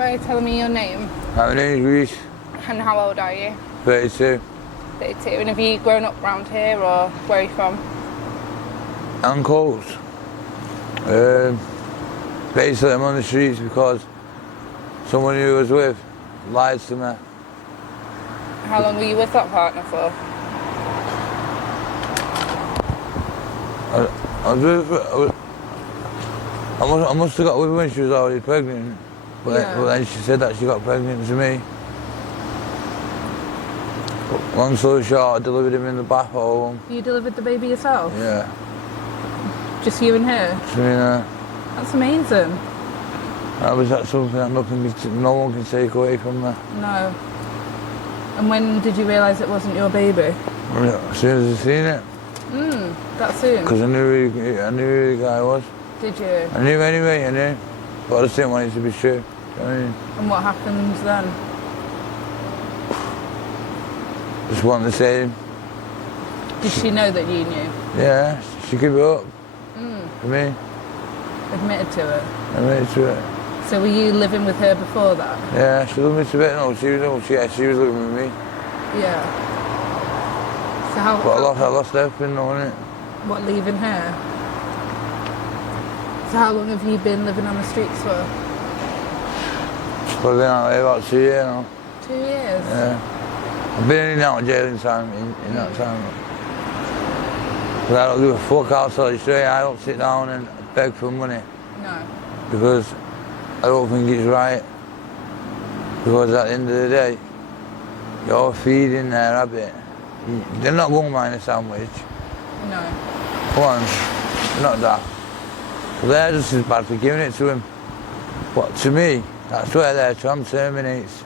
by telling me your name? My name's Reese. And how old are you? 32. 32. And have you grown up around here, or where are you from? Uncles. Basically, I'm on the streets because someone who was with lied to me. How long were you with that partner for? I must have got with her when she was already pregnant, but then she said that she got pregnant to me. Long story short, I delivered him in the bath home. You delivered the baby yourself? Yeah. Just you and her? Just me and her. That's amazing. That's something that no one can take away from me. No. And when did you realise it wasn't your baby? As soon as I seen it. That soon? Because I knew who the guy was. Did you? I knew anyway, I knew. But I just didn't want it to be true. You know what I mean? And what happened then? Just want the same. Did she know that you knew? Yeah, she gave it up. For me. Admitted to it? Admitted to it. So were you living with her before that? Yeah, she loved me to bit. No, she was living with me. Yeah. So how... But I lost everything, though, innit? What, leaving her? So how long have you been living on the streets for? Probably been out there about 2 years now. 2 years? Yeah. I've been in and out of jail in that time. But I don't give a fuck, I'll tell you straight. I don't sit down and beg for money. No. Because I don't think it's right. Because at the end of the day, you're feeding their habit. They're not going to mind a sandwich. No. Come on, not that. They're just as bad for giving it to him. But to me, that's where their tram terminates.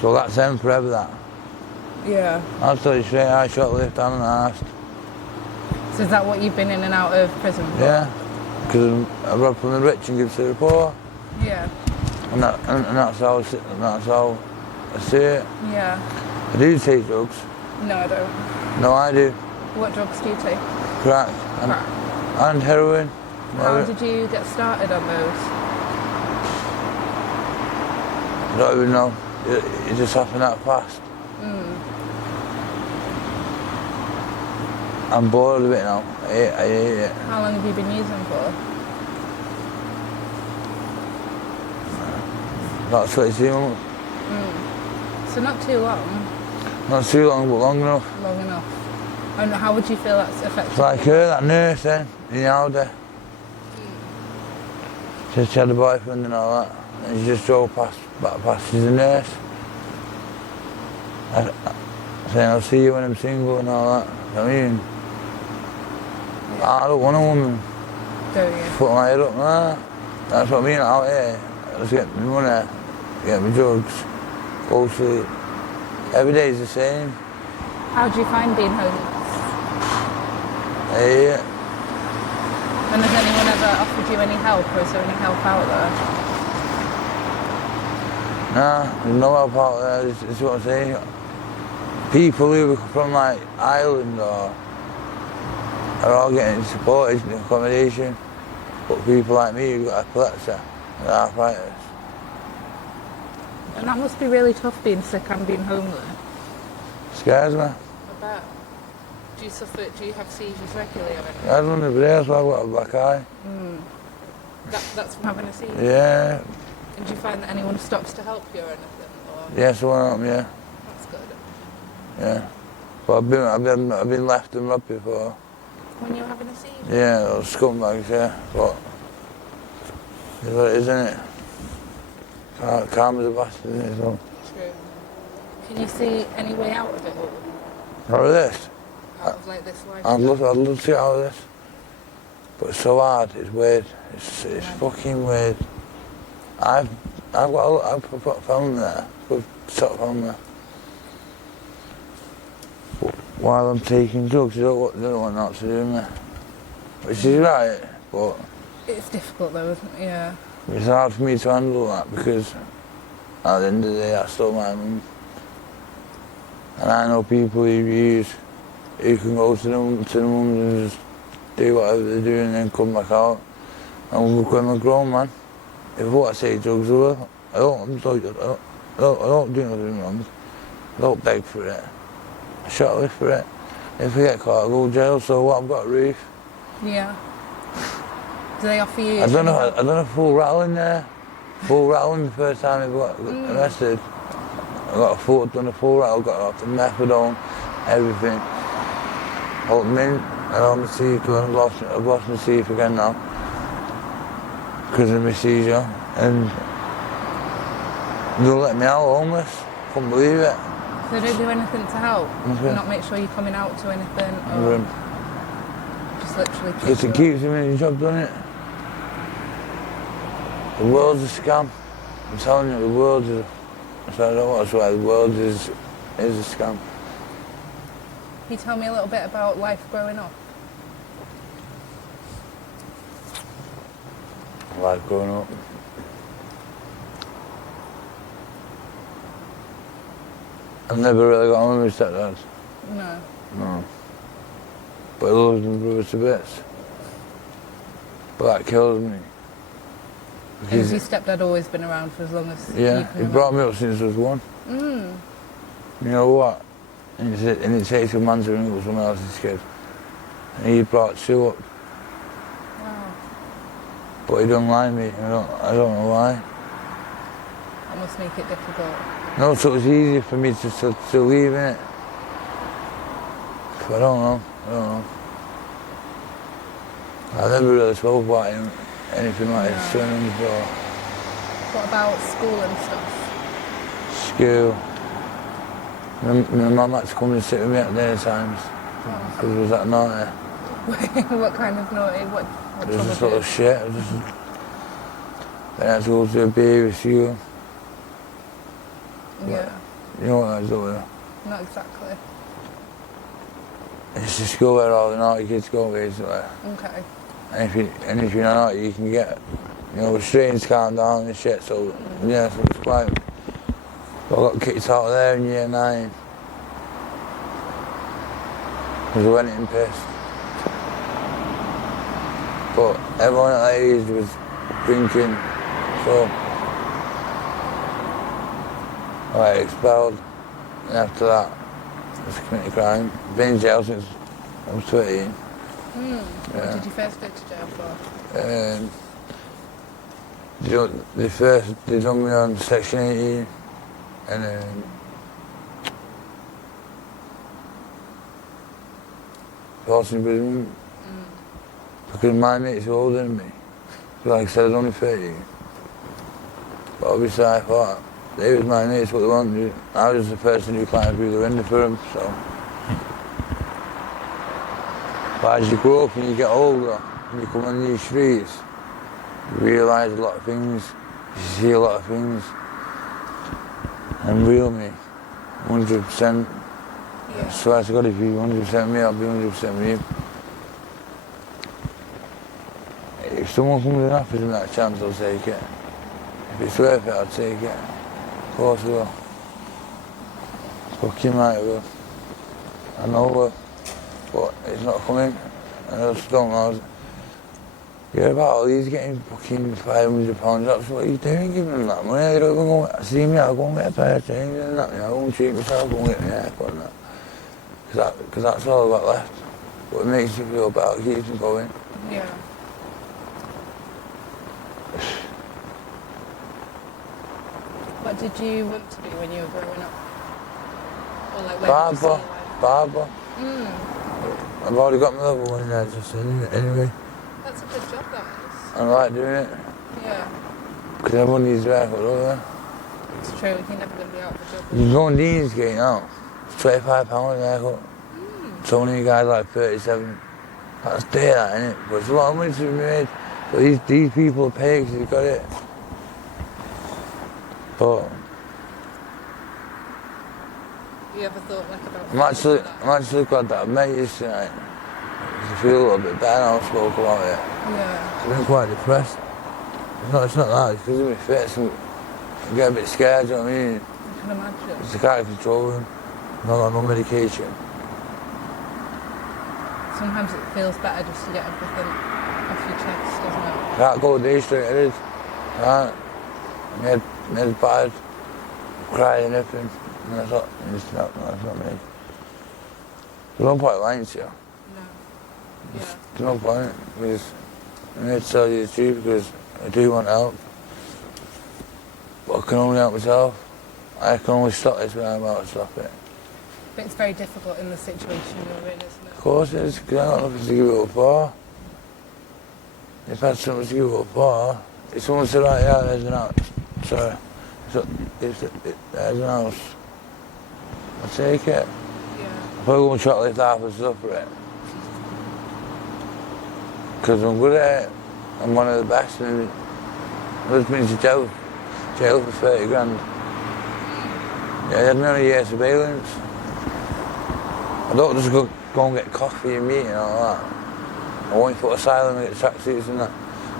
So that's them forever, that. Yeah. I'll tell you straight, I shoplift down and asked. So is that what you've been in and out of prison for? Yeah. Because I rob from the rich and give to the poor. Yeah. And that's how I see it. Yeah. I do take drugs. No, I don't. No, I do. What drugs do you take? Crack. And heroin. How did you get started on those? I don't even know. It just happened that fast. I'm bored of it now. I hate it. How long have you been using for? About 22 months. So not too long. Not too long, but long enough. Long enough. And how would you feel that's affected? It's like her, that nurse then, in Aldi. She had a boyfriend and all that. And she just drove back past. She's a nurse. Saying, I'll see you when I'm single and all that. You know what I mean? I don't want a woman. Don't you? Put my head up, nah. That's what I mean out here. Let's get my money, get my drugs, go sleep. Every day's the same. How do you find being homeless? I hate it. And has anyone ever offered you any help, or is there any help out there? Nah, there's no help out there, this is what I'm saying. People who are from like Ireland are all getting supported in accommodation, but people like me who've got epilepsy and arthritis. And that must be really tough being sick and being homeless. Scares me. I bet. Do you have seizures regularly or anything? I had one every day, that's why I've got a black eye. That's from having a seizure? Yeah. And do you find that anyone stops to help you or anything? Or? Yeah, someone helped me, yeah. That's good. Yeah. But I've been left and robbed before. When you were having a seizure? Yeah, those scumbags, yeah. But it's what it is, isn't it? Calm as a bastard, isn't it? So. True. Can you see any way out of it all? Out of this? Out of like this life? I'd love to see out of this. But it's so hard, it's weird. It's fucking weird. I've put family there. We've sort of family there. While I'm taking drugs, they don't want that to do me. Which is right, but... It's difficult though, isn't it? Yeah. It's hard for me to handle that because at the end of the day, that's still my mum. And I know people who can go to the mums and just do whatever they're doing and then come back out. And when I'm a grown man, if what I take drugs, I'm sorry, I don't do nothing wrong. I don't beg for it. I shoplift for it. If I get caught, I go to jail, so what, I've got a roof. Yeah. Do they offer you? I done a full rattling there. Full rattling the first time I got arrested. Done a full rattle, got off the methadone, everything. Helped me, and on my teeth, I've lost my teeth again now. Because of my seizure. And they'll let me out homeless. Couldn't believe it. So they don't do anything to help? Nothing. Not make sure you're coming out to anything? Or just literally keep Because it keeps him in his job, doesn't it? The world's a scam. I'm telling you, the world is. So I don't want to swear, the world is a scam. Can you tell me a little bit about life growing up? Life growing up. I've never really got on with my stepdad. No. No. But I love my brothers to bits. But that kills me. Has your stepdad always been around for as long as you Yeah, can he remember? brought me up since I was 1. You know what? And it takes a man to bring up someone else's kid. And he brought 2 up. Wow. But he don't like me. I don't know why. That must make it difficult. No, so it was easy for me to leave in it. But I don't know. I never really spoke about him, anything like this to him before. What about school and stuff? School. My mum had to come and sit with me at dinner times. Because it was that naughty. What kind of naughty? What It was trouble just little did? shit. Then I had to go to a behaviour school. Yeah. You know what I was doing? Not exactly. It's a school where all the naughty kids go, basically. Okay. And if you're not naughty, you can get, restraints calm down and shit. So yeah, so it's quite. I got kicked out of there in year 9. Because I went in pissed. But everyone at that age was drinking, so I got expelled. And after that, I was committing a crime. Been in jail since I was 13. What did you first go to jail for? They done me on Section 18 and false imprisonment. Because my mates were older than me. So like I said, I was only 13. But obviously I thought they was my mates, what they wanted. I was the person who climbed through the window for them, so. But as you grow up and you get older and you come on these streets, you realise a lot of things, you see a lot of things. And real me, 100%. Yeah. I swear to God, if you're 100% me, I'll be 100% with you. If someone comes and offers me that chance, I'll take it. If it's worth it, I'll take it. Of course I will. Fucking right I will. I know I will. But it's not coming. And I just don't know. You hear about all these getting fucking £500. That's what you're doing, giving them that money. They don't even go see me, I'll go and get a pair of change and that. I'll go and treat myself, go and get my haircut and that. Because that's all I've got left. But it makes you feel better, it keeps me going. Yeah. What did you want to do when you were growing up? Or like where did you see your life? Barber. I've already got my level 1 there, just anyway. That's a good job, that is. I like doing it. Yeah. Because everyone needs a haircut, don't they? It's true, you're never going to be out of a job. You go on Dean's Gate now, it's £25 a haircut. So many guys like 37. That's dear, that, isn't it? But it's a lot of money to be made. But these people pay because they've got it. But You ever thought like about... I'm actually glad that I've met you tonight. Because I feel a little bit better now I spoke about it. Yeah. I've been quite depressed. It's not that, it's because of my fits. I get a bit scared, do you know what I mean? I can imagine. It's a kind of control room. Not like no medication. Sometimes it feels better just to get everything off your chest, doesn't it? Can't go a day straight, it is. Can't. it's bad, crying and everything. And that's not, it's not, no, that's not me. There's no point lying to you. No. Yeah. There's no point, because I'm here to tell you the truth, because I do want help. But I can only help myself. I can only stop this when I'm out to stop it. But it's very difficult in the situation you're in, isn't it? Of course it is, because I've got nothing to give it up for. If I had something to give it up for, if someone said, right, yeah, there's an house. Sorry. So, there's an house. I'll take it. Yeah. I'll probably go and try to lift half the stuff for it. Because I'm good at it. I'm one of the best. And I've been to jail for 30 grand. Yeah, I had another year surveillance. I don't just go and get coffee and meat and all that. I want you to put asylum and get tracksuits and that.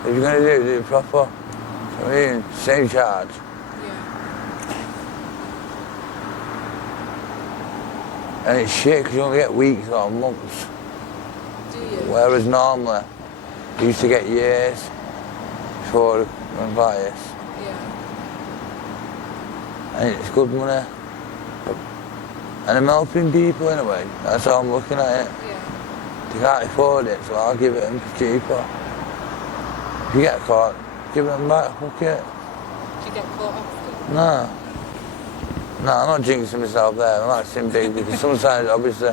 If you're going to do it proper. I mean, same charge. Yeah. And it's shit because you only get weeks or months. Do you? Whereas normally, you used to get years before it went by this. Yeah. And it's good money. And I'm helping people in a way. That's how I'm looking at it. Yeah. They can't afford it, so I'll give it them for cheaper. If you get caught, give it them back, fuck it. Do you get caught often? No. No, I'm not jinxing myself there. I'm acting big because sometimes, obviously,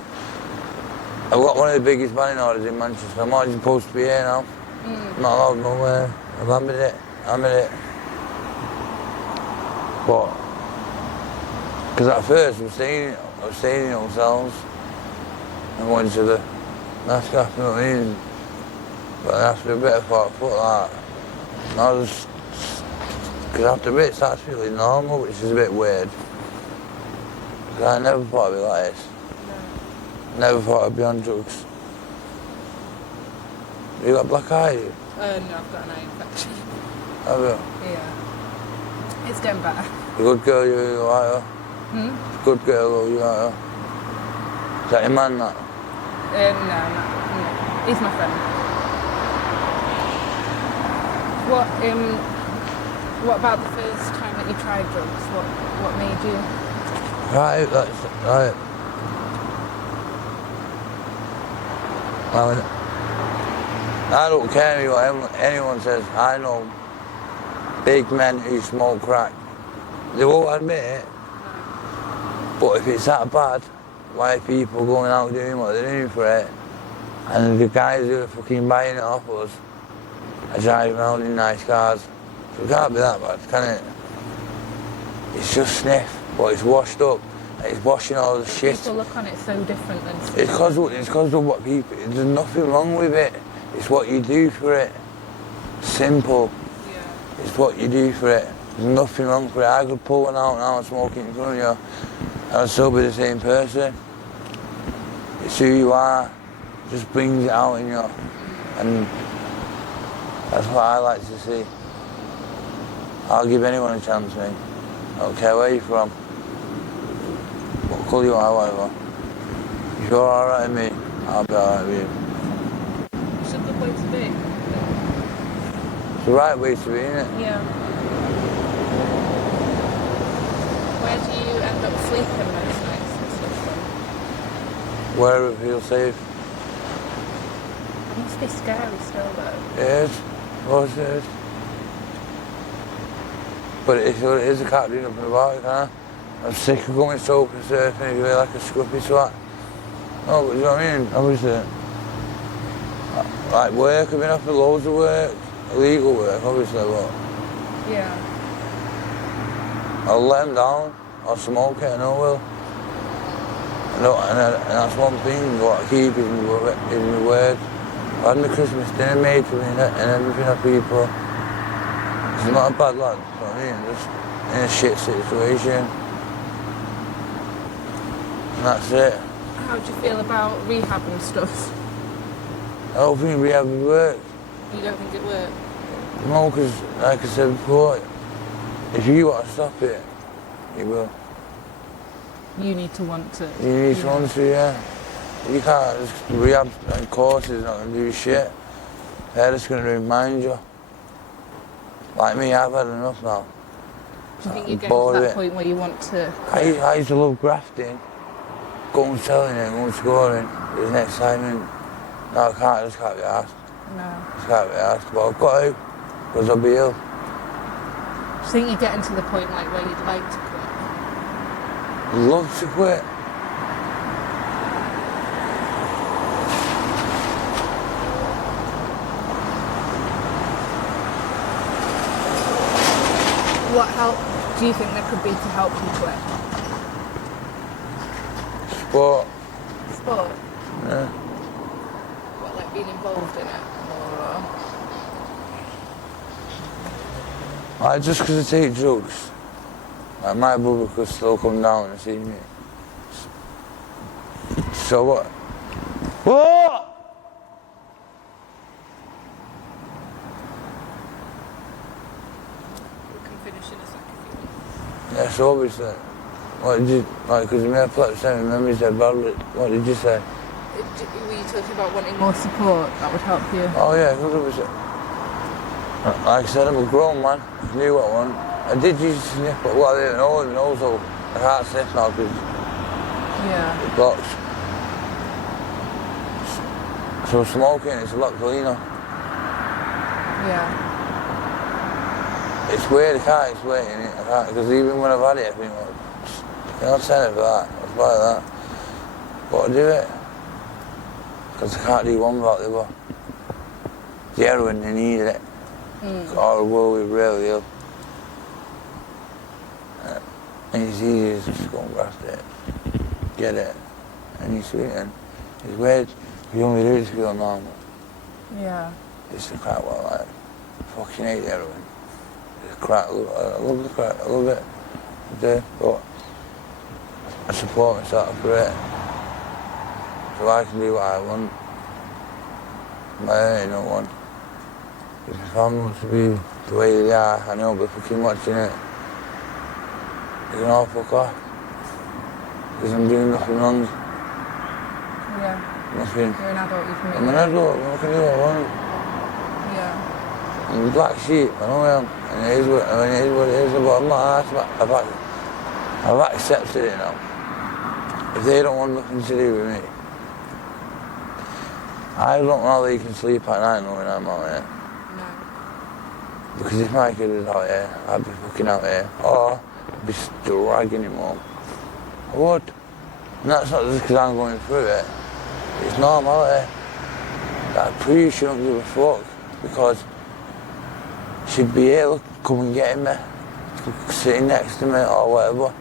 I've got one of the biggest banning orders in Manchester. I'm not supposed to be here now. I'm not allowed nowhere. I'm having it. But, because at first I was staying in hotels and going to the NASCAR, you know what I mean? But after a bit I thought, fuck that. And I was, because after a bit it starts feeling normal, which is a bit weird. Because I never thought I'd be like this. No. Never thought I'd be on drugs. You got black eye? No, I've got an eye infection. Have you? Yeah. It's getting better. A good girl, you like her? Good girl, you like her? Is that your man, that? No. He's my friend. What about the first time that you tried drugs? What made you? Right, that's right. I don't care what anyone says. I know big men who smoke crack. They won't admit it. But if it's that bad, why are people going out doing what they're doing for it? And the guys who are fucking buying it off us are driving around in nice cars. So it can't be that bad, can it? It's just sniff, but it's washed up. It's washing all the shit. People look on it so different than sniff. It's because of what people... There's nothing wrong with it. It's what you do for it. Simple. Yeah. It's what you do for it. There's nothing wrong with it. I could pull one out now and smoke it in front of you, and I'd still be the same person. It's who you are. It just brings it out in you. And that's what I like to see. I'll give anyone a chance, mate. I don't care where you're from. What colour you are, whatever. If you're alright with me, I'll be alright with you. It's a good way to be. It's the right way to be, isn't it? Yeah. Where do you end up sleeping most nights and stuff then? Wherever it feels safe. It must be scary still though. It is. Of course it is. But it is what it is. I can't do nothing about it, can I? I'm sick of going soaking surfing, you feel like a scruffy swat. No, but you know what I mean? Obviously. Like work, I've been offered loads of work. Illegal work, obviously, but Yeah. I'll let them down. I'll smoke it, I know I will. And that's one thing, what I keep is my word. I had my Christmas dinner made for me and everything off people. I'm not a bad lad, you know what I mean? I'm just in a shit situation. And that's it. How do you feel about rehab and stuff? I don't think rehab would work. You don't think it worked? No, because like I said before, if you want to stop it, you will. You need to want to. You need to want to, yeah. You can't just rehab and courses not going to do shit. They're just going to remind you. Like me, I've had enough now. Do you think you're getting to that point where you want to quit? I used to love grafting, going selling it, going scoring. There's an excitement. No, I just can't be asked. No. Just can't be asked, but I've got to, because I'll be ill. Do you think you're getting to the point like where you'd like to quit? Love to quit. What help do you think there could be to help you quit? Sport. Sport? Yeah. What, like being involved in it? Or... Just because I take drugs, like my brother could still come down and see me. So what? What? We can finish in a second if you want. Yeah, so obviously. What did you, like, because my epilepsy, remember you said badly. What did you say? Were you talking about wanting more support that would help you? Oh yeah, because obviously. Like I said, I'm a grown man. I knew what I wanted. I did use to sniff, but what I didn't know, even also, I can't sniff now because it blocks. So smoking, it's a lot cleaner. Yeah. It's weird, I can't explain it. I can't, because even when I've had it, I think, well, you're not saying it for that, it's like that. But I do it. Because I can't do one without the other. The heroin, they need it. Or we're really ill. And it's easy to just go and graft it, get it, and you sweet it. It's weird, you only do it to feel normal. Yeah. It's the crack what I like. Fucking hate the heroin. It's crack, I love the crack, I love it. I do, but I support myself for it. So I can do what I want. I ain't no one. If my family wants to be the way they are, I know, but fucking watching it, they can all fuck off. Because I'm doing nothing wrong. Yeah. Nothing. You're an adult, you can make I'm an adult, I can do what I want. Yeah. I'm a black sheep, I know I am. And it is what it is, but I'm not arsed, but I've accepted it now. If they don't want nothing to do with me, I don't know how they can sleep at night knowing I'm out here. No. Because if my kid was out here, I'd be fucking out here. Or I'd be dragging him home. I would. And that's not just because I'm going through it. It's normality. That priest shouldn't give a fuck. Because she'd be here, come and get me. Sitting next to me or whatever.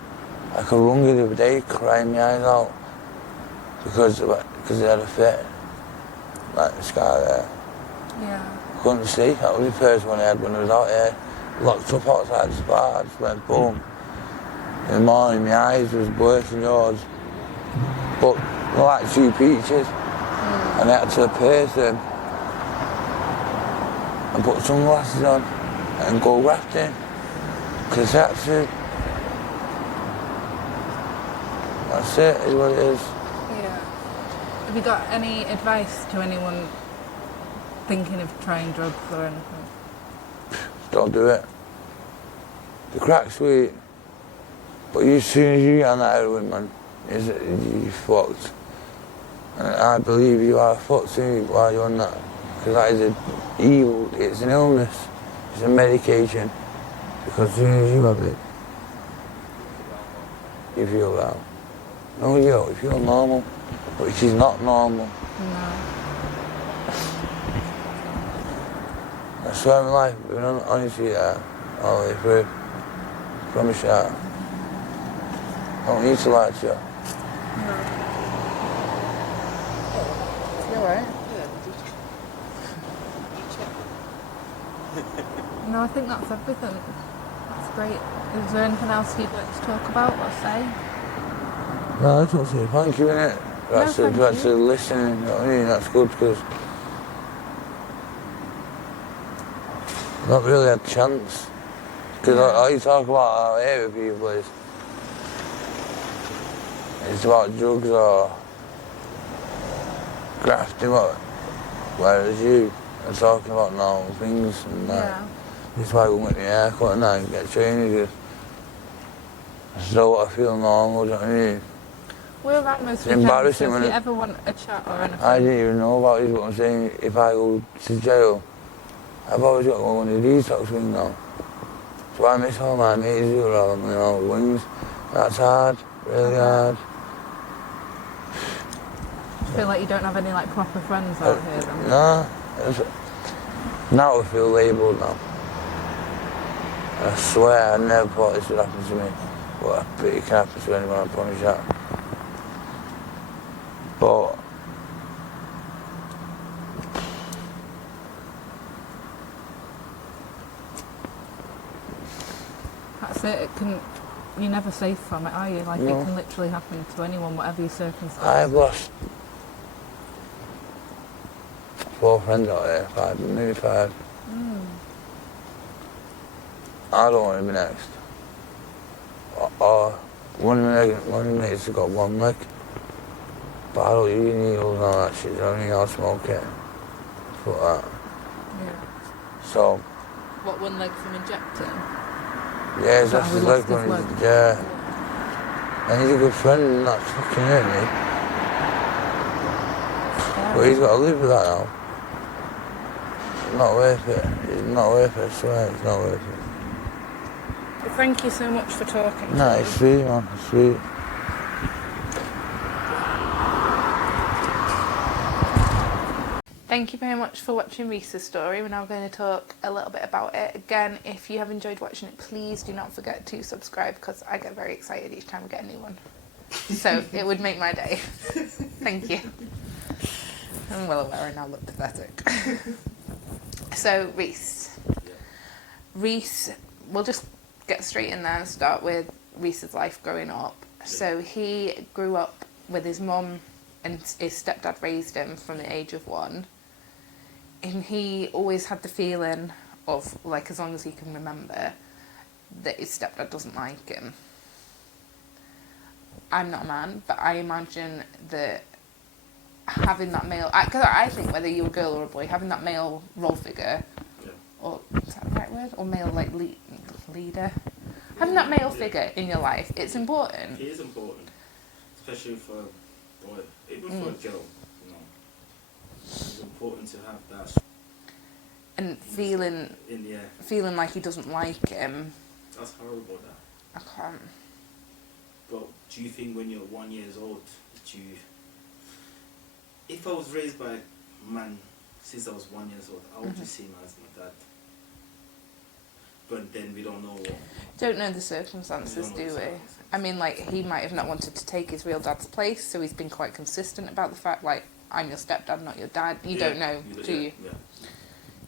I could run her the other day, crying my eyes out. Because they had a fit. Like the scar there. Yeah. Couldn't see. That was the first one I had when I was out here. Locked up outside the spa. I just went boom. In the morning, my eyes was working yours. But they're like two peaches. And I had to pierce them. And put sunglasses on. And go grafting. Because that's it. That's it, is what it is. Yeah. Have you got any advice to anyone thinking of trying drugs or anything? Don't do it. The crack's sweet. But as soon as you get on that heroin, man, you're fucked. And I believe you are fucked too while you're on that. Because that is an evil, it's an illness. It's a medication. Because as soon as you have it, you feel well. No, you feel normal. But she's not normal. No. I swear on my life, I've been honest with you all the way through. Promise you that. I don't need to lie to you. No. You alright? No, I think that's everything. That's great. Is there anything else you'd like to talk about or say? No, I just want to say thank you, innit? That's listening, you know what I mean? That's good because I've not really had a chance. Because all you talk about out here with people is it's about drugs or grafting, whereas you are talking about normal things and that. Yeah. That's why I go get my hair cut and that and get trained. I still want to feel normal, do you know what I mean? We're around most It's weekends, embarrassing so when if you it- ever want a chat or anything. I didn't even know about it, what I'm saying. If I go to jail, I've always got to go on a detox wing now. So I miss all my mates who are on wings. That's hard, really hard. I feel like you don't have any like proper friends out here then. No, now I feel labelled now. I swear I never thought this would happen to me. But I bet it can happen to anyone, I promise you that. But That's it. You're never safe from it, are you? Like No. it can literally happen to anyone, whatever your circumstances. I've lost 4 friends out there, 5, maybe 5. I don't want to be next. Or one of my mates has got 1 leg. But I don't use needles and all that shit, I don't think I'll smoke it. Fuck that. Yeah. So, What, 1 leg from injecting? yeah, Is that that's how his he leg lost his when leg? yeah. And he's a good friend and that's fucking hurt me. But he's got to live with that now. It's not worth it. It's not worth it, I swear, it's not worth it. Well, thank you so much for talking. No, it's sweet, man, it's sweet. Thank you very much for watching Reese's story. We're now going to talk a little bit about it. Again, if you have enjoyed watching it, please do not forget to subscribe because I get very excited each time we get a new one. So it would make my day. Thank you. I'm well aware I now look pathetic. So, Reese. Reese, we'll just get straight in there and start with Reese's life growing up. So he grew up with his mum and his stepdad raised him from the age of 1. And he always had the feeling of, like, as long as he can remember, that his stepdad doesn't like him. I'm not a man, but I imagine that having that male... Because I think whether you're a girl or a boy, having that male role figure, or is that the right word? Or male, like, leader? Having that male figure in your life, it's important. It is important, especially for a boy, even for a girl, you know. It's important to have that And feeling in the air. feeling like he doesn't like him. That's horrible, that. I can't. But do you think when you're 1 year old, if I was raised by a man since I was 1 year old, I would just see him as my dad. But then we don't know what... Don't know the circumstances, do we? I mean, like, he might have not wanted to take his real dad's place, so he's been quite consistent about the fact, like, I'm your stepdad, not your dad. You don't know, do you? Yeah.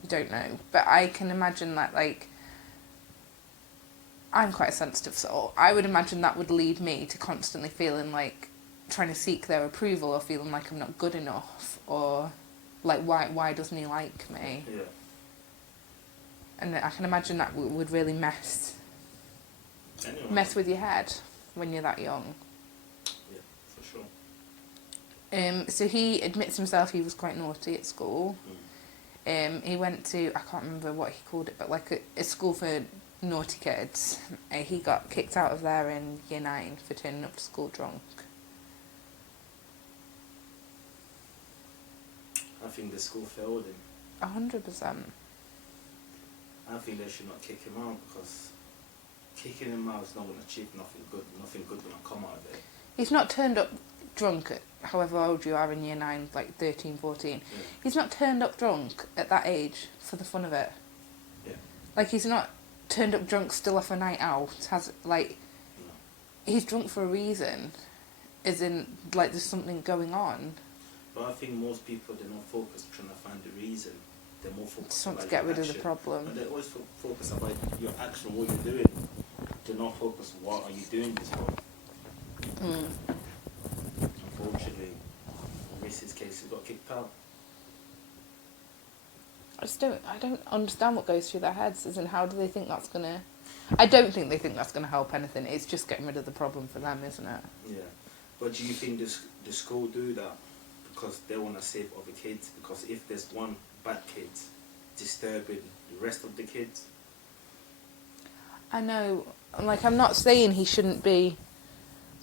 You don't know. But I can imagine that, like, I'm quite a sensitive soul. I would imagine that would lead me to constantly feeling like trying to seek their approval or feeling like I'm not good enough or, like, why doesn't he like me? Yeah. And I can imagine that would really mess with your head when you're that young. Yeah, for sure. So he admits himself he was quite naughty at school. He went to, I can't remember what he called it, but like a school for naughty kids. He got kicked out of there in year 9 for turning up to school drunk. I think the school failed him. 100%. I think they should not kick him out because kicking him out is not going to achieve nothing good. Nothing good going to come out of it. He's not turned up drunk at however old you are in year 9, like 13, 14. Yeah. He's not turned up drunk at that age for the fun of it. Yeah. Like, he's not turned up drunk still off a night out. He's drunk for a reason. As in, like, there's something going on. But I think most people, they're not focused trying to find the reason. They're more focused Just want on to get rid action. of the problem. And they always focus about your action, what you're doing. They're not focused on what are you doing this for. Unfortunately, in Reese's case, he got kicked out. I don't understand what goes through their heads, as in how do they think that's gonna... I don't think they think that's gonna help anything. It's just getting rid of the problem for them, isn't it? Yeah. But do you think the school do that because they want to save other kids? Because if there's one bad kid disturbing the rest of the kids... I know Like, I'm not saying he shouldn't be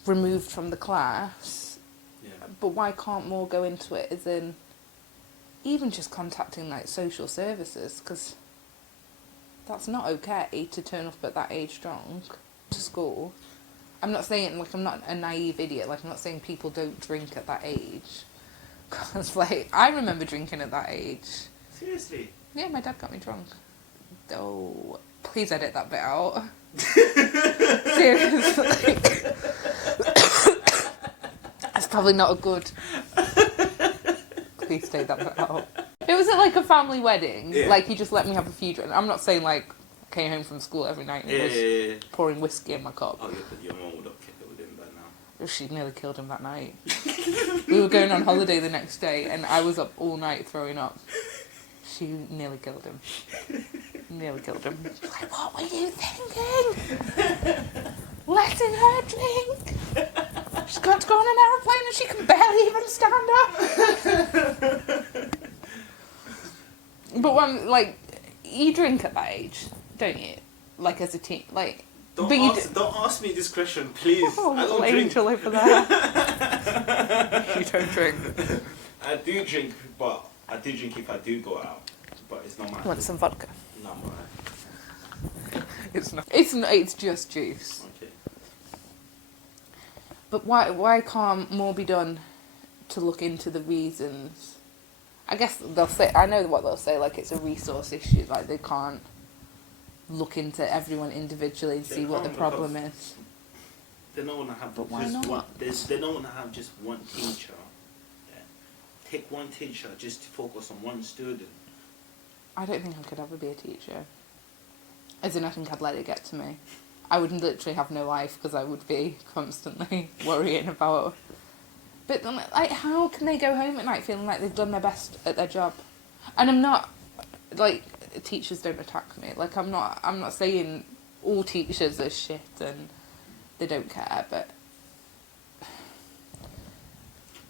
removed from the class, Yeah. but why can't more go into it, as in even just contacting like social services, because that's not okay to turn up at that age drunk to school. I'm not saying, like, I'm not a naive idiot, like, I'm not saying people don't drink at that age, because, like, I remember drinking at that age. Seriously? Yeah, my dad got me drunk. Oh, please edit that bit out. Seriously. That's probably not a good... Please take that bit out. It wasn't like a family wedding. Yeah. Like, he just let me have a few drinks. I'm not saying, like, came home from school every night and was pouring whiskey in my cup. Oh, your mum would have killed him by now. She nearly killed him that night. We were going on holiday the next day and I was up all night throwing up. She nearly killed him. Nearly killed him. Like, what were you thinking? Letting her drink? She's got to go on an aeroplane and she can barely even stand up. But when, like, you drink at that age, don't you? Like, as a teen, like... Don't ask me this question, please. Oh, I don't little drink. angel over there. You don't drink. I do drink, but I do drink if I do go out. But it's not my... Want some vodka? No, I'm alright. It's not. It's just juice. Okay. But why can't more be done to look into the reasons? I guess they'll say, I know what they'll say, like it's a resource issue, like they can't look into everyone individually and see what the problem is. They don't want to have But why just not? one. They don't want to have just one teacher. Yeah. Take one teacher just to focus on one student. I don't think I could ever be a teacher. As in, I think I'd let it get to me. I would literally have no life because I would be constantly worrying about... But then, like, how can they go home at night feeling like they've done their best at their job? And I'm not, like, teachers don't attack me. Like, I'm not saying all teachers are shit and they don't care, but...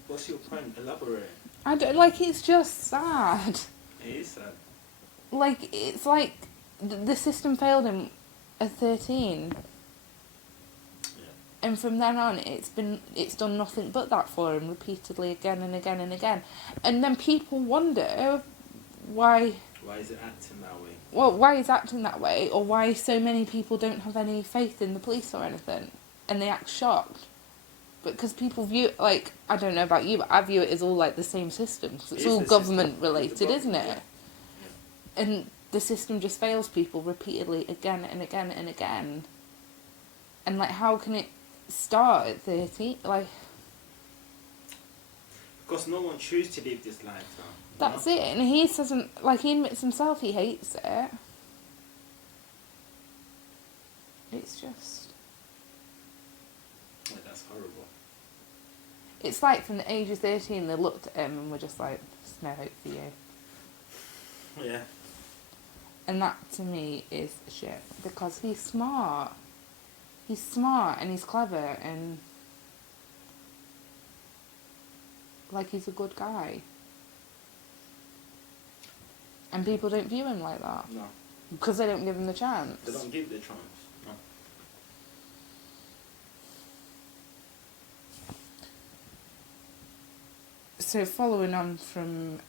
What's your point? Elaborate. I don't, like, it's just sad. It is sad. Like, it's like the system failed him at 13. Yeah. And from then on, it's done nothing but that for him repeatedly again and again and again. And then people wonder why... Why is it acting that way? Well, why he's acting that way, or why so many people don't have any faith in the police or anything, and they act shocked. But because people view it, like, I don't know about you, but I view it as all, like, the same system. 'Cause it's all government-related, isn't it? Yeah. And the system just fails people repeatedly again and again and again. And, like, how can it start at 13? Like... Because no one chooses to live this life now. That's it, and he doesn't, like, he admits himself he hates it. It's just... Yeah, that's horrible. It's like from the age of 13 they looked at him and were just like, there's no hope for you. Yeah. And that to me is shit, because he's smart. He's smart and he's clever and... like, he's a good guy. And people don't view him like that. No. Because they don't give him the chance. They don't give the chance. No. So following on from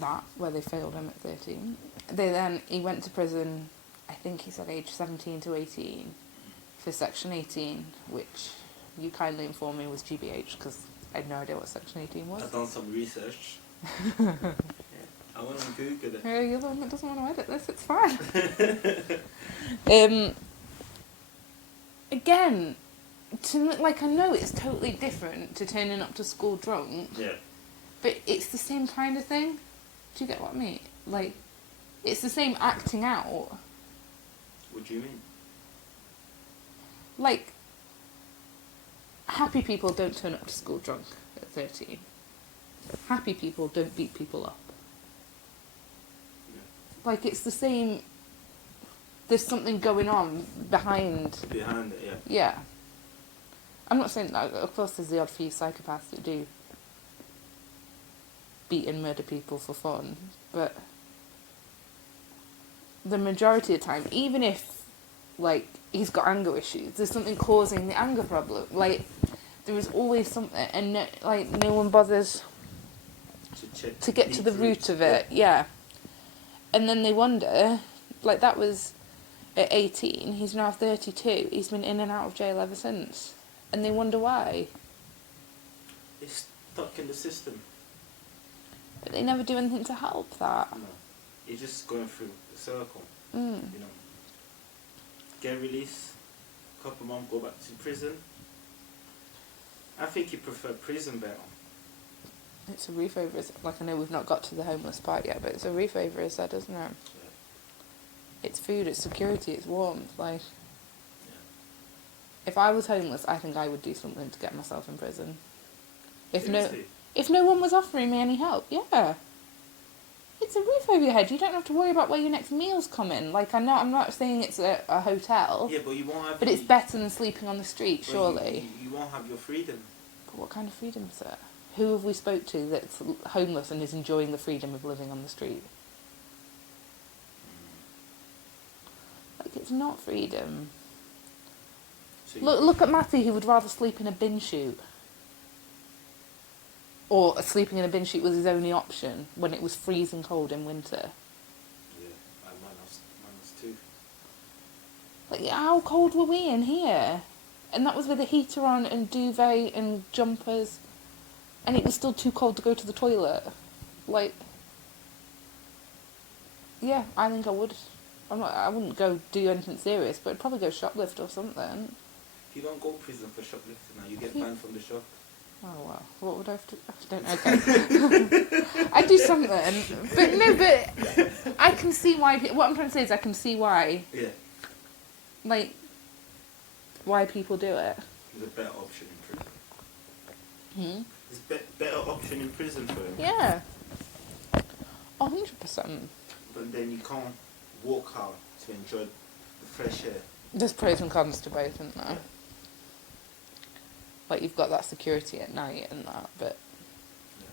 that, where they failed him at 13, he went to prison, I think he said age 17 to 18, for Section 18, which you kindly informed me was GBH, because I had no idea what Section 18 was. I've done some research. I want to Google it. You're the one that doesn't want to edit this, it's fine. Again, like, I know it's totally different to turning up to school drunk, Yeah. but it's the same kind of thing. Do you get what I mean? Like, it's the same acting out. What do you mean? Like, happy people don't turn up to school drunk at 13. Happy people don't beat people up. Like, it's the same... There's something going on behind... Behind it, yeah. Yeah. I'm not saying that... Of course, there's the odd few psychopaths that do beat and murder people for fun, but the majority of the time, even if, like, he's got anger issues. There's something causing the anger problem. Like, there is always something, and no one bothers to get to the root of it. Yeah. And then they wonder, like, that was at 18. He's now 32. He's been in and out of jail ever since, and they wonder why. It's stuck in the system. But they never do anything to help that. No, you're just going through the circle. Mm. You know, get released, couple months, go back to prison. I think you prefer prison better. It's a roof over his... Like, I know we've not got to the homeless part yet, but it's a roof over his head, isn't it? Yeah. It's food, it's security, it's warmth. Like, Yeah. if I was homeless, I think I would do something to get myself in prison. Seriously? If no one was offering me any help, yeah. It's a roof over your head. You don't have to worry about where your next meal's coming. Like, I'm not saying it's a hotel. Yeah, but you won't have. But it's better than sleeping on the street, surely. You won't have your freedom. But what kind of freedom is it? Who have we spoke to that's homeless and is enjoying the freedom of living on the street? Like, it's not freedom. So Look at Matty, who would rather sleep in a bin chute. Or sleeping in a bin chute was his only option when it was freezing cold in winter. Yeah, minus 2. Like, how cold were we in here? And that was with a heater on and duvet and jumpers. And it was still too cold to go to the toilet. Like, yeah, I think I would. I wouldn't go do anything serious, but I'd probably go shoplift or something. You don't go prison for shoplifting now. You get banned from the shop. Oh, well, what would I have to... I don't know, okay. I'd do something. But no, but I can see why... What I'm trying to say is I can see why... Yeah. Like, why people do it. There's a better option in prison. Hmm? There's better option in prison for him. Yeah. 100%. But then you can't walk out to enjoy the fresh air. There's pros and cons to both, isn't there? Like, you've got that security at night and that, but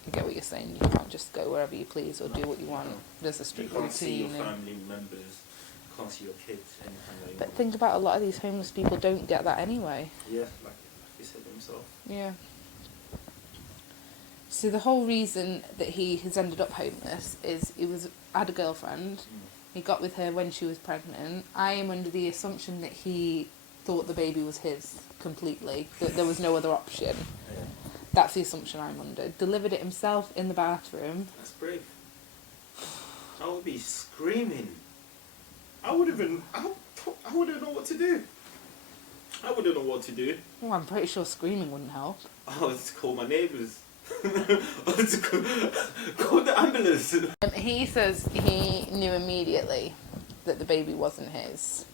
I get what you're saying. You can't just go wherever you please or do what you want. There's a You strict can't see your routine. family members, you can't see your kids, anything like that. But think about a lot of these homeless people don't get that anyway. Yeah, like you said himself. Yeah. So the whole reason that he has ended up homeless is had a girlfriend. He got with her when she was pregnant. I am under the assumption that he thought the baby was his completely, that there was no other option. Yeah. That's the assumption I'm under. Delivered it himself in the bathroom. That's brave. I would be screaming. I wouldn't know what to do. I wouldn't know what to do. Well, I'm pretty sure screaming wouldn't help. I would call my neighbours. I would call the ambulance. He says he knew immediately that the baby wasn't his.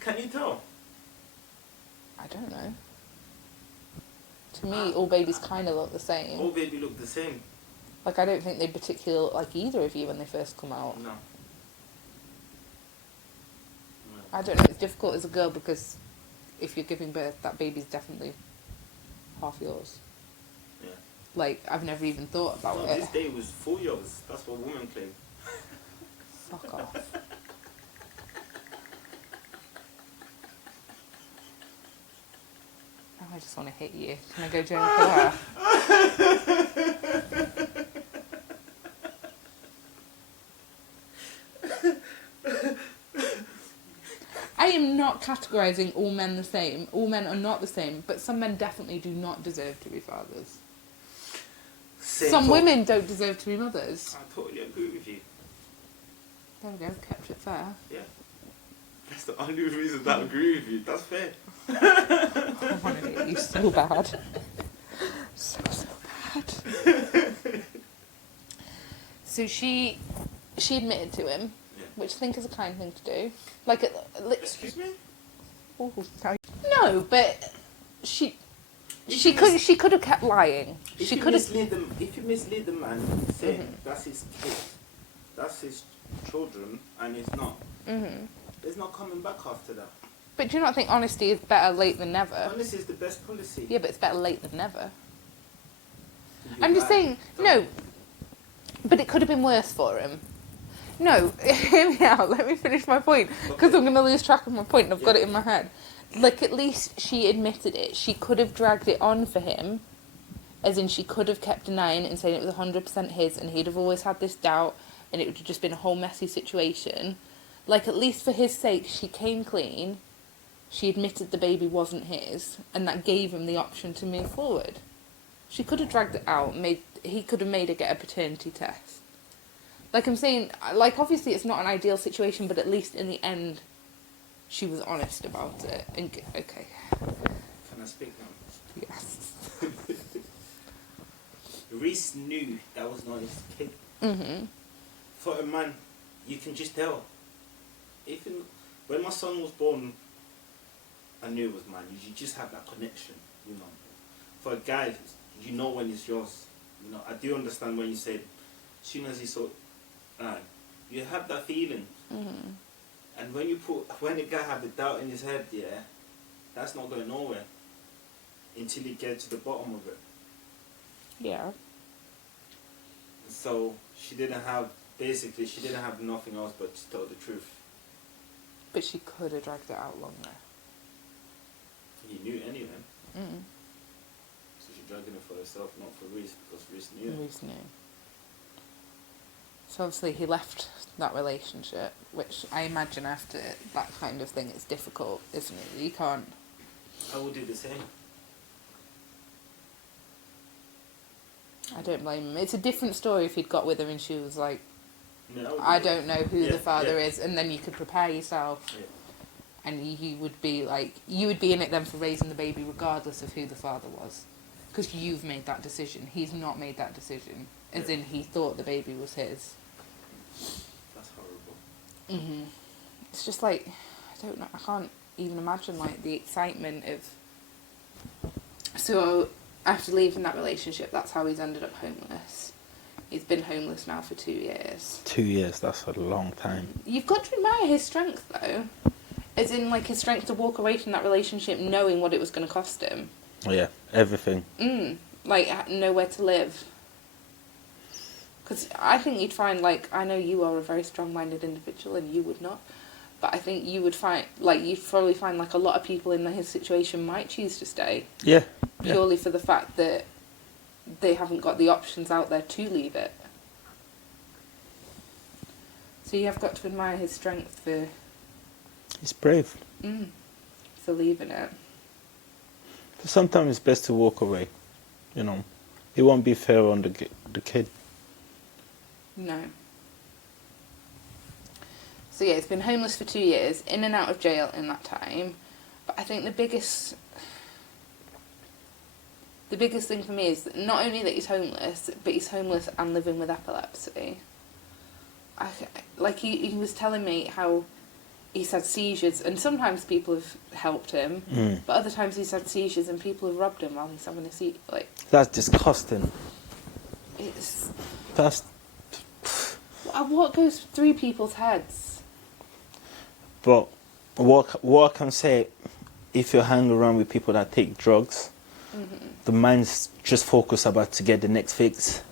Can you tell? I don't know. To me, all babies kind of look the same. All baby look the same. Like, I don't think they particularly look like either of you when they first come out. No. I don't know, it's difficult as a girl because if you're giving birth, that baby's definitely half yours. Yeah. Like, I've never even thought about No, it. this day was full yours. That's what women claim. Fuck off. Now I just want to hit you. Can I go join for that? I am not categorising all men the same. All men are not the same, but some men definitely do not deserve to be fathers. Some women don't deserve to be mothers. I totally agree with you. There we go, kept it fair. Yeah. That's the only reason that I agree with you. That's fair. I want to hit you so bad. So bad. So she admitted to him, Yeah. which I think is a kind thing to do. Like, Excuse me? oh, sorry. No, but she could have kept lying. If She you could have. mislead the man, say Mhm. that's his kid, that's his children, and it's not. Mhm. There's not coming back after that. But do you not think honesty is better late than never? Honesty is the best policy. Yeah, but it's better late than never. You I'm just lie. saying, Don't- no. But it could have been worse for him. No, hear me out. Let me finish my point. Because Okay. I'm going to lose track of my point and I've got Yeah. it in my head. Like, at least she admitted it. She could have dragged it on for him. As in, she could have kept denying it and saying it was 100% his and he'd have always had this doubt and it would have just been a whole messy situation. Like, at least for his sake, she came clean. She admitted the baby wasn't his and that gave him the option to move forward. She could have dragged it out. He could have made her get a paternity test. Like I'm saying, like obviously it's not an ideal situation, but at least in the end, she was honest about it. And okay, Can I speak now? yes. Reese knew that was not his kid. Mhm. For a man, you can just tell. Even when my son was born, I knew it was mine. You just have that connection, you know. For a guy, you know when it's yours. You know, I do understand when you said, as soon as he saw, you have that feeling. Mhm. And when the guy have the doubt in his head, yeah, that's not going nowhere until he gets to the bottom of it. Yeah. So she didn't have nothing else but to tell the truth. But she could have dragged it out longer. He knew anyway, Mm. so she's dragging it for herself, not for Reese, because Reese knew. Reese knew. So obviously he left that relationship, which I imagine after that kind of thing, it's difficult, isn't it? You can't. I would do the same. I don't blame him. It's a different story if he'd got with her and she was like, No, I don't know who Yeah, the father yeah. is, and then you could prepare yourself. Yeah. And you would be like, you would be in it then for raising the baby regardless of who the father was. Because you've made that decision. He's not made that decision. As Yeah. in, he thought the baby was his. That's horrible. Mm-hmm. It's just like, I don't know, I can't even imagine like the excitement of... So, after leaving that relationship, that's how he's ended up homeless. He's been homeless now for 2 years. 2 years, that's a long time. You've got to admire his strength, though. As in, like, his strength to walk away from that relationship knowing what it was going to cost him. Yeah, everything. Like, nowhere to live. Because I think you'd find, like, I know you are a very strong-minded individual and you would not, but I think you would find, like, you'd probably find, like, a lot of people in his situation might choose to stay. Yeah. Purely for the fact that they haven't got the options out there to leave it. So you have got to admire his strength for... He's brave. For leaving it. But sometimes it's best to walk away, you know. It won't be fair on the kid. No. So yeah, he's been homeless for 2 years, in and out of jail in that time. But I think the biggest thing for me is that not only that he's homeless, but he's homeless and living with epilepsy. Like he was telling me how he's had seizures, and sometimes people have helped him, but other times he's had seizures and people have robbed him while he's having a seizure. Like, That's disgusting. it's... That's... What goes through people's heads? But what I can say, if you hang around with people that take drugs, the mind's just focused about to get the next fix.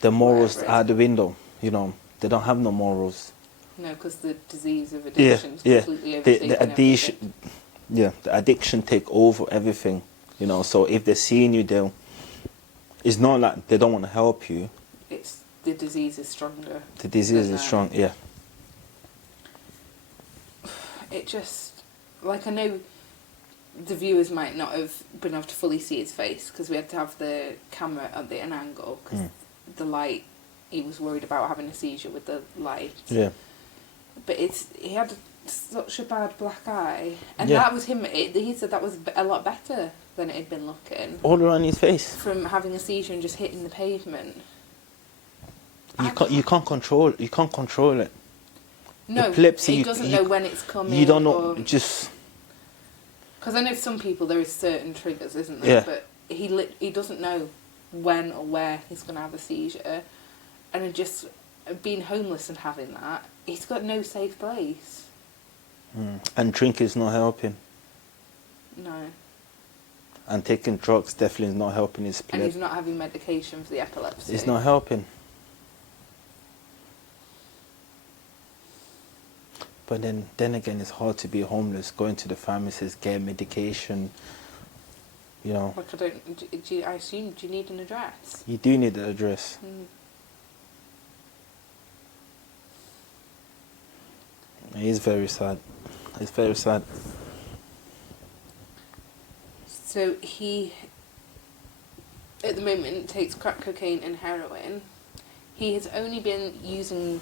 The morals Whatever it is. out the window, you know. They don't have no morals. No, because the disease of addiction is completely The overtaken addiction, everything. the addiction take over everything, you know. So if they're seeing you, it's not like they don't want to help you. It's the disease is stronger. The disease than is that. strong, yeah. It just, like, I know the viewers might not have been able to fully see his face because we had to have the camera at an angle because the light, he was worried about having a seizure with the light. Yeah. But he had such a bad black eye, and Yeah. that was him. He said that was a lot better than it had been looking All around his face. from having a seizure and just hitting the pavement. You can't control it. No, Epilepsy, he doesn't know when it's coming. You don't know, just... Because I know some people, there is certain triggers, isn't there? Yeah. But he doesn't know when or where he's going to have a seizure. And just being homeless and having that, he's got no safe place. And drink is not helping. No. And taking drugs definitely is not helping his And he's epilepsy. not having medication for the epilepsy. It's not helping. But then again, it's hard to be homeless, going to the pharmacist, get medication, you know. Like, I assume, do you need an address? You do need the address. It is very sad. It's very sad. So he, at the moment, takes crack cocaine and heroin. He has only been using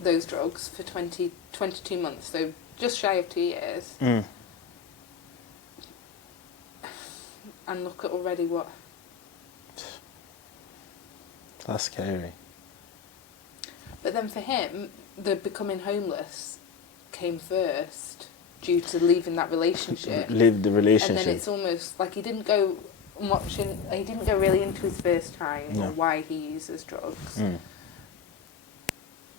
those drugs for 22 months, so just shy of 2 years. Mm. And look at already what... That's scary. But then for him, the becoming homeless came first due to leaving that relationship. Leave the relationship. And then it's almost like he didn't go really into his first time or why he uses drugs. Mm.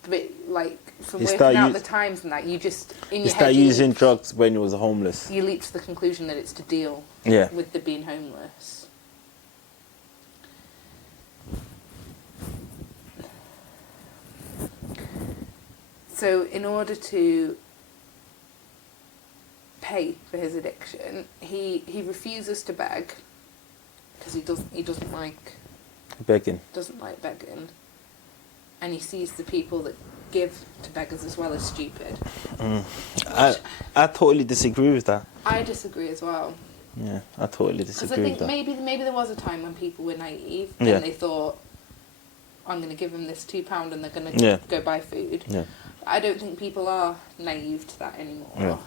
But like from He working started out the times and that, you just in He your started head using drugs when he was homeless. you leap to the conclusion that it's to deal Yeah. with the being homeless. So in order to pay for his addiction, he refuses to beg because he doesn't like Begging. begging, and he sees the people that give to beggars as well as stupid. I totally disagree with that. I disagree as well. Yeah, I totally Because disagree I with think that. maybe there was a time when people were naive Yeah. and they thought, I'm going to give them this £2 and they're going Yeah. to go buy food. Yeah. I don't think people are naive to that anymore. Yeah.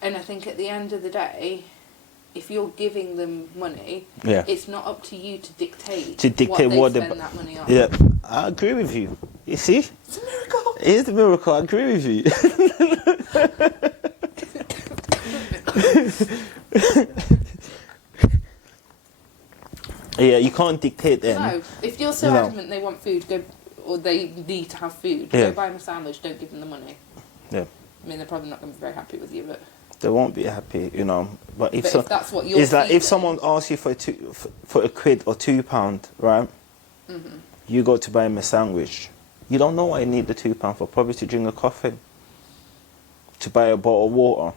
And I think at the end of the day, if you're giving them money, Yeah. it's not up to you to dictate, what they they spend that money on. Yeah, I agree with you. You see? It's a miracle. It is a miracle, I agree with you. Yeah, you can't dictate them. No, if you're so No. adamant they want food, go, or they need to have food, Yeah. go buy them a sandwich, don't give them the money. Yeah. I mean, they're probably not going to be very happy with you, but... They won't be happy, you know. But if, But if that's what you're it's like if feeding- someone asks you for a quid or £2, right? Mm-hmm. You go to buy him a sandwich. You don't know what you need the £2 for. Probably to drink a coffee, to buy a bottle of water.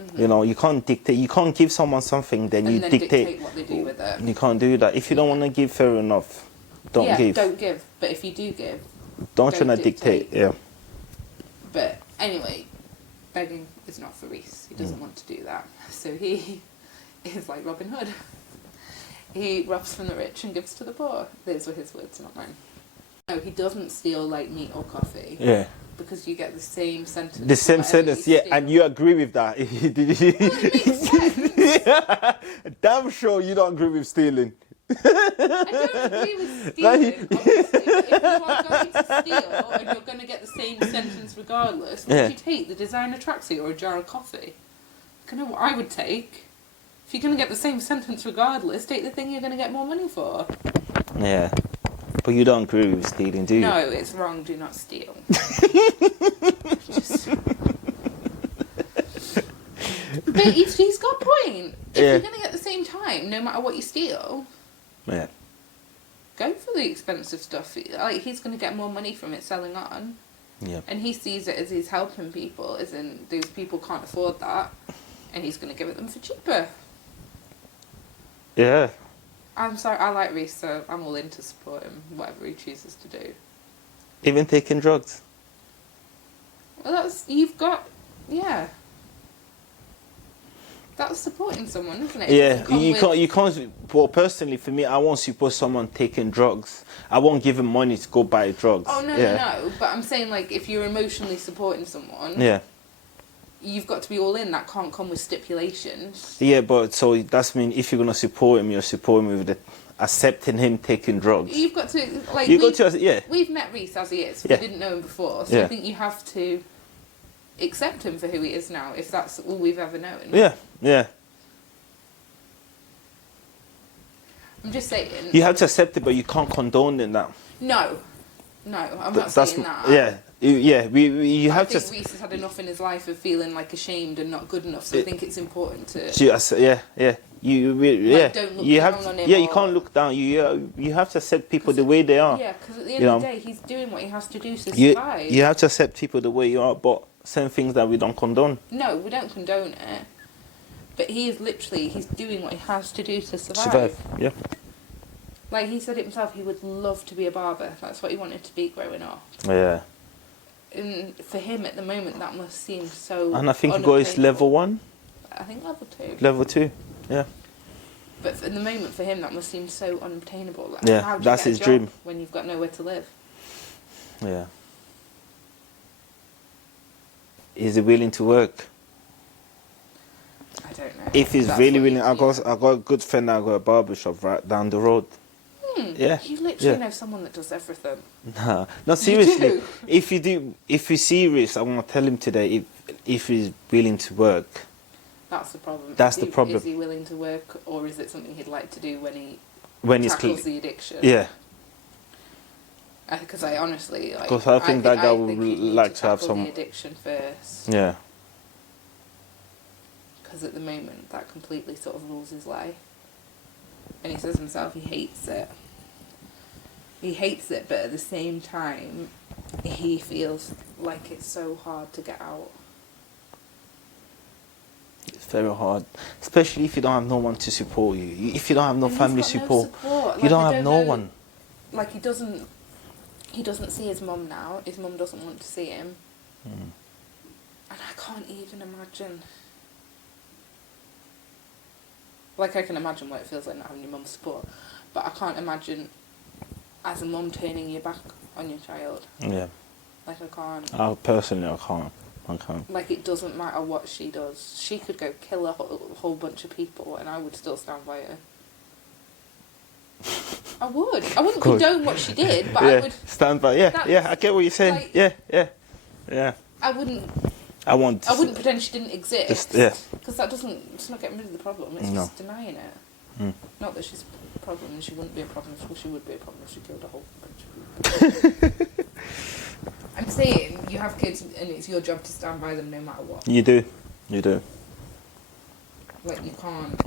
Mm-hmm. You know, you can't dictate. You can't give someone something, then And you then dictate. what they do with it. You can't do that. If you don't want to give, fair enough. Don't give. Don't give. But if you do give, Don't don't try to dictate. Yeah. But anyway, begging is not for Reese. He doesn't want to do that. So he is like Robin Hood. He robs from the rich and gives to the poor. Those were his words, not mine. No, he doesn't steal like meat or coffee. Yeah. Because you get the same sentence. The same for whatever sentence, you yeah, steal. and you agree with that. Well, it makes sense. Yeah. Damn sure you don't agree with stealing. I don't agree with stealing, obviously, but if you are going to steal and you're going to get the same sentence regardless, what Yeah. would you take? The designer tracksuit or a jar of coffee? I know what I would take. If you're going to get the same sentence regardless, take the thing you're going to get more money for. Yeah. But you don't agree with stealing, do you? No, it's wrong. Do not steal. Just... But he's got a point. If Yeah. you're going to get the same time, no matter what you steal, Yeah. go for the expensive stuff. Like, he's going to get more money from it selling on. Yeah. And he sees it as he's helping people, as in those people can't afford that, and he's going to give it them for cheaper. Yeah. I'm sorry, I like Reese, so I'm all in to support him, whatever he chooses to do. Even taking drugs. Well, that's supporting someone, isn't it? It Yeah, doesn't come you with- can't. You can't. Well, personally, for me, I won't support someone taking drugs. I won't give him money to go buy drugs. Oh, no, yeah. no. But I'm saying, like, if you're emotionally supporting someone, Yeah. you've got to be all in. That can't come with stipulations. Yeah, but so that's mean if you're gonna support him, you're supporting him with the accepting him taking drugs. You've got to, like, You got to, yeah. we've met Reese as he is. Yeah. We didn't know him before, so Yeah. I think you have to accept him for who he is now, if that's all we've ever known. Yeah, yeah. I'm just saying. You have to accept it, but you can't condone it now. No, I'm not That's saying that. yeah, yeah. You I have think to. Reese has had enough in his life of feeling like ashamed and not good enough, so I think it's important to. Yeah, yeah. yeah, don't look you down have to, on him yeah, you or- can't look down. You have to accept people the way they are. Yeah, because at the end You of the know? day, he's doing what he has to do to You survive. you have to accept people the way you are, but some things that we don't condone. No, we don't condone it. But he is literally, he's doing what he has to do to Survive. Yeah. Like he said it himself, he would love to be a barber. That's what he wanted to be growing up. Yeah. And for him at the moment, that must seem so. And I think he got his level 1, I think level 2. level 2. Yeah. But at the moment, for him, that must seem so unobtainable. Like, Yeah, how do you that's get a his job dream. when you've got nowhere to live. Yeah. Is he willing to work? I don't know. If he's That's really what willing, you I got feel. a good friend that got a barber shop right down the road. Yeah. You literally Yeah. know someone that does everything. Nah, no, seriously. do? If you see Reese, I want to tell him today if he's willing to work. That's the problem. That's the problem. Is he willing to work, or is it something he'd like to do When he's tackles clean. the addiction? Yeah, Because I honestly, like, 'Cause I think that guy would think he'd need like to have tackle some- the addiction first. yeah. Because at the moment, that completely sort of rules his life. And he says himself he hates it. He hates it, but at the same time, he feels like it's so hard to get out. It's very hard, especially if you don't have no one to support you. If you don't have no And he's family got no support, support. you Like, don't I have no know- one. Like, he doesn't see his mum now. His mum doesn't want to see him. And I can't even imagine. Like, I can imagine what it feels like not having your mum's support. But I can't imagine, as a mum, turning your back on your child. Yeah. Like, I can't. Personally, I can't. I can't. Like, it doesn't matter what she does. She could go kill a whole bunch of people and I would still stand by her. I would. I wouldn't Good. condone what she did, but Yeah, I would. stand by. Yeah, That's yeah. I get what you're saying. like- Yeah. I wouldn't I want. pretend she didn't exist. Just- yeah. Because that doesn't. It's not getting rid of the problem. It's No. just denying it. Mm. Not that she's a problem and she wouldn't be a problem. Well, she would be a problem if she killed a whole bunch of people. I'm saying you have kids and it's your job to stand by them no matter what. You do. You do. Like, you can't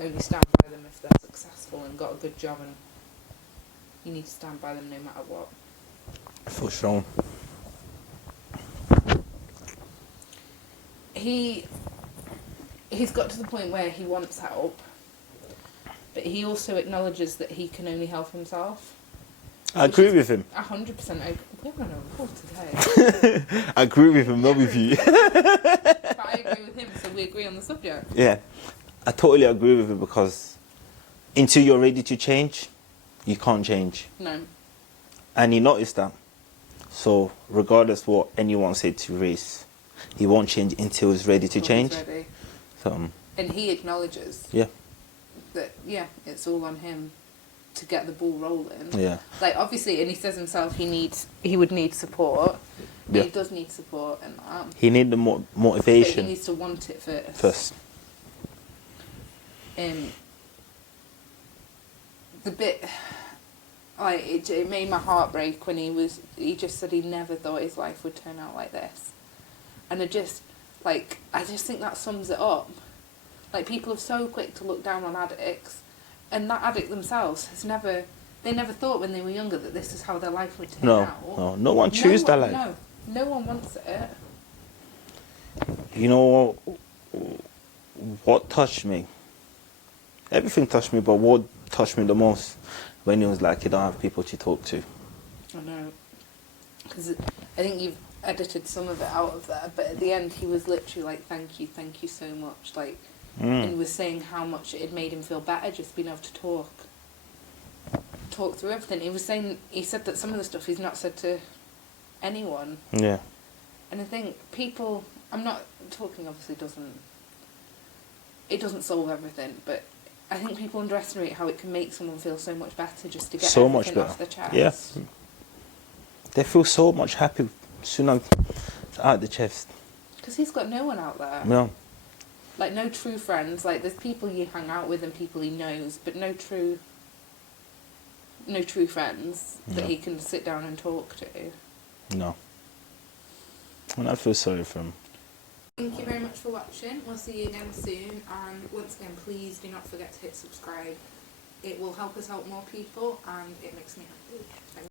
only stand by them if they're successful and got a good job, and you need to stand by them no matter what. For sure. He's got to the point where he wants help, but he also acknowledges that he can only help himself. I agree with him. 100%. We're on a roll today. I agree with him, not with you. But I agree with him, so we agree on the subject. Yeah, I totally agree with you because until you're ready to change, you can't change. No. And he noticed that. So regardless what anyone said to Reese, he won't change until he's ready to He's change. ready. So And he acknowledges yeah, that, yeah, it's all on him to get the ball rolling. yeah, Like, obviously, and he says himself he would need support. Yeah. He does need support and that. he needs the But he motivation needs to want it first. first. The bit, like, it made my heart break when he just said he never thought his life would turn out like this. And I just think that sums it up. Like, people are so quick to look down on addicts, and that addict themselves they never thought when they were younger that this is how their life would turn out. No one chooses that life. No one wants it. You know what touched me? Everything touched me, but what touched me the most when he was like, you don't have people to talk to. I know. Because I think you've edited some of it out of there, but at the end he was literally like, thank you so much. Like, and he was saying how much it had made him feel better just being able to talk through everything. He said that some of the stuff he's not said to anyone. Yeah. And I think people, I'm not talking, obviously it doesn't solve everything, but I think people underestimate how it can make someone feel so much better just to get So everything much off their chest. Yeah. They feel so much happy soon as it's out the chest. Because he's got no one out there. No. Like, no true friends. Like, there's people you hang out with and people he knows, but no true friends that No. he can sit down and talk to. No. And I feel sorry for him. Thank you very much for watching. We'll see you again soon, and once again, please do not forget to hit subscribe. It will help us help more people, and it makes me happy.